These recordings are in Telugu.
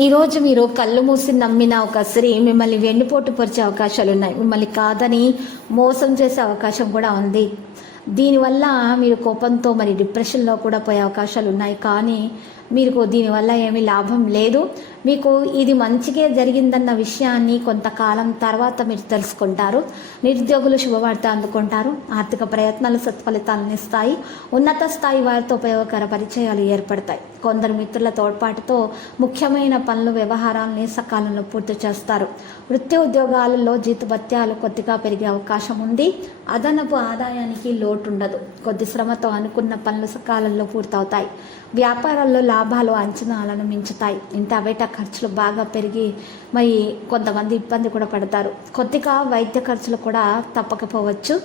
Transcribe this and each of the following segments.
ఈరోజు మీరు కళ్ళు మూసి నమ్మిన ఒక స్త్రీ మిమ్మల్ని వెన్నుపోటు పరిచే అవకాశాలు ఉన్నాయి. మిమ్మల్ని కాదని మోసం చేసే అవకాశం కూడా ఉంది. దీనివల్ల మీరు కోపంతో మరి డిప్రెషన్లో కూడా పోయే అవకాశాలు ఉన్నాయి. కానీ మీకు దీనివల్ల ఏమీ లాభం లేదు. మీకు ఇది మంచిగా జరిగిందన్న విషయాన్ని కొంతకాలం తర్వాత మీరు తెలుసుకుంటారు. నిరుద్యోగులు శుభవార్త అందుకుంటారు. ఆర్థిక ప్రయత్నాలు సత్ఫలితాలను ఇస్తాయి. ఉన్నత స్థాయి వారితో ఉపయోగకర పరిచయాలు ఏర్పడతాయి. కొందరు మిత్రుల తోడ్పాటుతో ముఖ్యమైన పనులు వ్యవహారాలని సకాలంలో పూర్తి చేస్తారు. వృత్తి ఉద్యోగాలలో జీతభత్యాలు కొద్దిగా పెరిగే అవకాశం ఉంది. అదనపు ఆదాయానికి లోటు ఉండదు కొద్ది శ్రమతో అనుకున్న పనులు సకాలంలో పూర్తవుతాయి. వ్యాపారాల్లో లాభాలు అంచనాలను మించుతాయి. ఇంత బయట ఖర్చులు బాగా పెరిగి మరి కొంతమంది ఇబ్బంది కూడా పడతారు. కొద్దిగా వైద్య ఖర్చులు కూడా తప్పకపోవచ్చు.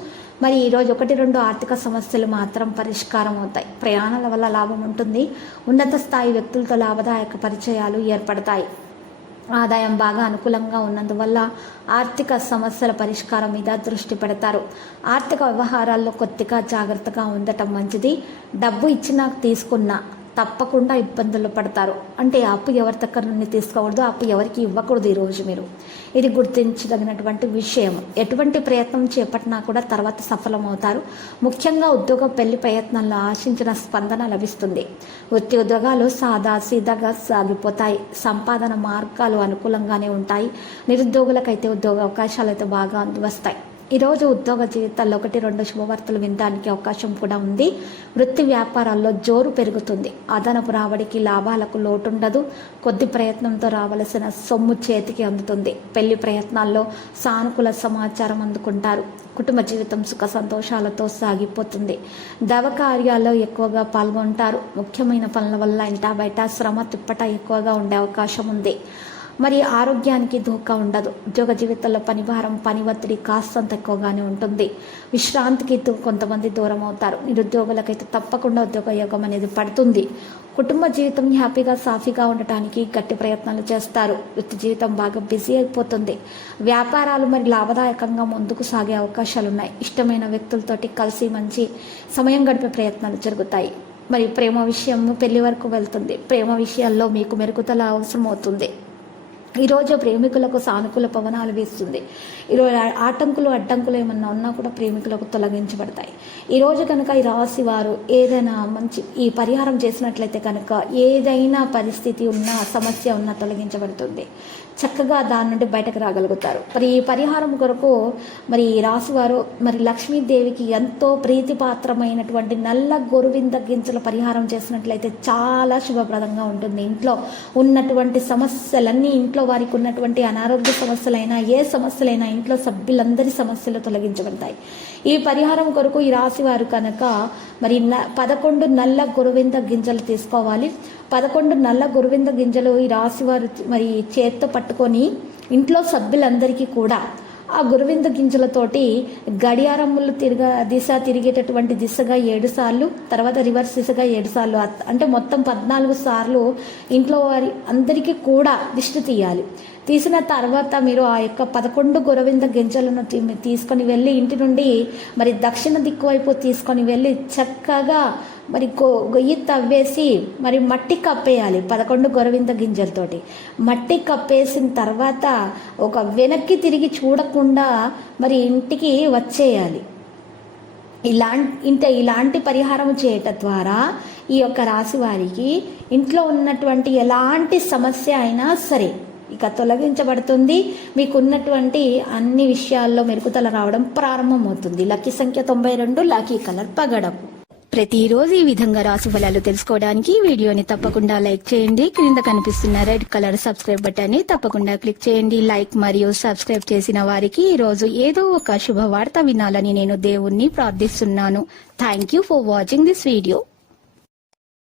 మరి ఈరోజు ఒకటి రెండు ఆర్థిక సమస్యలు మాత్రం పరిష్కారం అవుతాయి. ప్రయాణాల వల్ల లాభం ఉంటుంది. ఉన్నత స్థాయి వ్యక్తులతో లాభదాయక పరిచయాలు ఏర్పడతాయి. ఆదాయం బాగా అనుకూలంగా ఉన్నందువల్ల ఆర్థిక సమస్యల పరిష్కారం మీద దృష్టి పెడతారు. ఆర్థిక వ్యవహారాల్లో కొద్దిగా జాగ్రత్తగా ఉండటం మంచిది. డబ్బు ఇచ్చినా తీసుకున్నా తప్పకుండా ఇబ్బందులు పడతారు. అంటే అప్పు ఎవరి దగ్గర నుండి తీసుకోకూడదు అప్పు ఎవరికి ఇవ్వకూడదు ఈరోజు మీరు. ఇది గుర్తించదగినటువంటి విషయం. ఎటువంటి ప్రయత్నం చేపట్టినా కూడా తర్వాత సఫలమవుతారు. ముఖ్యంగా ఉద్యోగ పెళ్ళి ప్రయత్నాల్లో ఆశించిన స్పందన లభిస్తుంది. వృత్తి ఉద్యోగాలు సాదా సీదాగా సాగిపోతాయి. సంపాదన మార్గాలు అనుకూలంగానే ఉంటాయి. నిరుద్యోగులకైతే ఉద్యోగ అవకాశాలు అయితే బాగా వస్తాయి. ఈరోజు ఉద్యోగ జీవితాల్లో ఒకటి రెండు శుభవార్తలు వినడానికి అవకాశం కూడా ఉంది. వృత్తి వ్యాపారాల్లో జోరు పెరుగుతుంది. అదనపు రాబడికి లాభాలకు లోటుండదు. కొద్ది ప్రయత్నంతో రావలసిన సొమ్ము చేతికి అందుతుంది. పెళ్ళి ప్రయత్నాల్లో సానుకూల సమాచారం అందుకుంటారు. కుటుంబ జీవితం సుఖ సంతోషాలతో సాగిపోతుంది. దవ కార్యాల్లో ఎక్కువగా పాల్గొంటారు. ముఖ్యమైన పనుల వల్ల ఇంటా బయట శ్రమ తిప్పట ఎక్కువగా ఉండే అవకాశం ఉంది. మరి ఆరోగ్యానికి ధోకా ఉండదు. ఉద్యోగ జీవితంలో పనిభారం పని ఒత్తిడి కాస్తంత ఎక్కువగానే ఉంటుంది. విశ్రాంతికి కొంతమంది దూరం అవుతారు నిరుద్యోగులకైతే తప్పకుండా ఉద్యోగ యోగం అనేది పడుతుంది. కుటుంబ జీవితం హ్యాపీగా సాఫీగా ఉండటానికి గట్టి ప్రయత్నాలు చేస్తారు. వృత్తి జీవితం బాగా బిజీ అయిపోతుంది. వ్యాపారాలు మరి లాభదాయకంగా ముందుకు సాగే అవకాశాలు ఉన్నాయి ఇష్టమైన వ్యక్తులతోటి కలిసి మంచి సమయం గడిపే ప్రయత్నాలు జరుగుతాయి. మరి ప్రేమ విషయం పెళ్ళి వరకు వెళ్తుంది. ప్రేమ విషయాల్లో మీకు మెరుగుదల అవసరం అవుతుంది ఈరోజు ప్రేమికులకు సానుకూల పవనాలు వీస్తుంది. ఈరోజు ఆటంకులు అడ్డంకులు ఏమన్నా ఉన్నా కూడా ప్రేమికులకు తొలగించబడతాయి. ఈరోజు కనుక ఈ రాశి వారు ఏదైనా మంచి ఈ పరిహారం చేసినట్లయితే కనుక ఏదైనా పరిస్థితి ఉన్నా సమస్య ఉన్నా తొలగించబడుతుంది. చక్కగా దాని నుండి బయటకు రాగలుగుతారు. మరి ఈ పరిహారం కొరకు మరి ఈ రాశివారు మరి లక్ష్మీదేవికి ఎంతో ప్రీతిపాత్రమైనటువంటి నల్ల గోరువింద గింజల పరిహారం చేసినట్లయితే చాలా శుభప్రదంగా ఉంటుంది. ఇంట్లో ఉన్నటువంటి సమస్యలన్నీ ఇంట్లో వారికి ఉన్నటువంటి అనారోగ్య సమస్యలైనా ఏ సమస్యలైనా ఇంట్లో సభ్యులందరి సమస్యలు తొలగించబడతాయి. ఈ పరిహారం కొరకు ఈ రాశి వారు కనుక మరి న- పదకొండు నల్ల గురువింద గింజలు తీసుకోవాలి. పదకొండు నల్ల గురువింద గింజలు ఈ రాశి వారు మరి చేత్తో పట్టుకొని ఇంట్లో సభ్యులందరికీ కూడా ఆ గురువింద గింజలతోటి గడియారములు తిరగ దిశ తిరిగేటటువంటి దిశగా ఏడు సార్లు తర్వాత రివర్స్ దిశగా ఏడు సార్లు అంటే మొత్తం పద్నాలుగు సార్లు ఇంట్లో వారి అందరికీ కూడా దిష్టి తీయాలి. తీసిన తర్వాత మీరు ఆ యొక్క పదకొండు గురవింద గింజలను తీసుకొని వెళ్ళి ఇంటి నుండి మరి దక్షిణ దిక్కు వైపు తీసుకొని వెళ్ళి చక్కగా మరి గొ గొయ్యి తవ్వేసి మరి మట్టి కప్పేయాలి పదకొండు గొరవింద గింజలతోటి. మట్టి కప్పేసిన తర్వాత ఒక వెనక్కి తిరిగి చూడకుండా మరి ఇంటికి వచ్చేయాలి. ఇలాంటి ఇంత ఇలాంటి పరిహారం చేయటం ద్వారా ఈ యొక్క రాశి వారికి ఇంట్లో ఉన్నటువంటి ఎలాంటి సమస్య అయినా సరే ఇక తొలగించబడుతుంది. మీకున్నటువంటి అన్ని విషయాల్లో మెరుగుదల రావడం ప్రారంభమవుతుంది. లక్కీ సంఖ్య తొంభై రెండు లక్కీ కలర్ పగడం. ప్రతిరోజు ఈ విధంగా రాసు ఫలాలు తెలుసుకోవడానికి వీడియోని తప్పకుండా లైక్ చేయండి. క్రింద కనిపిస్తున్న రెడ్ కలర్ సబ్స్క్రైబ్ బటన్ని తప్పకుండా క్లిక్ చేయండి. లైక్ మరియు సబ్స్క్రైబ్ చేసిన వారికి ఈ రోజు ఏదో ఒక శుభవార్త వినాలని నేను దేవుణ్ణి ప్రార్థిస్తున్నాను. Thank you for watching this video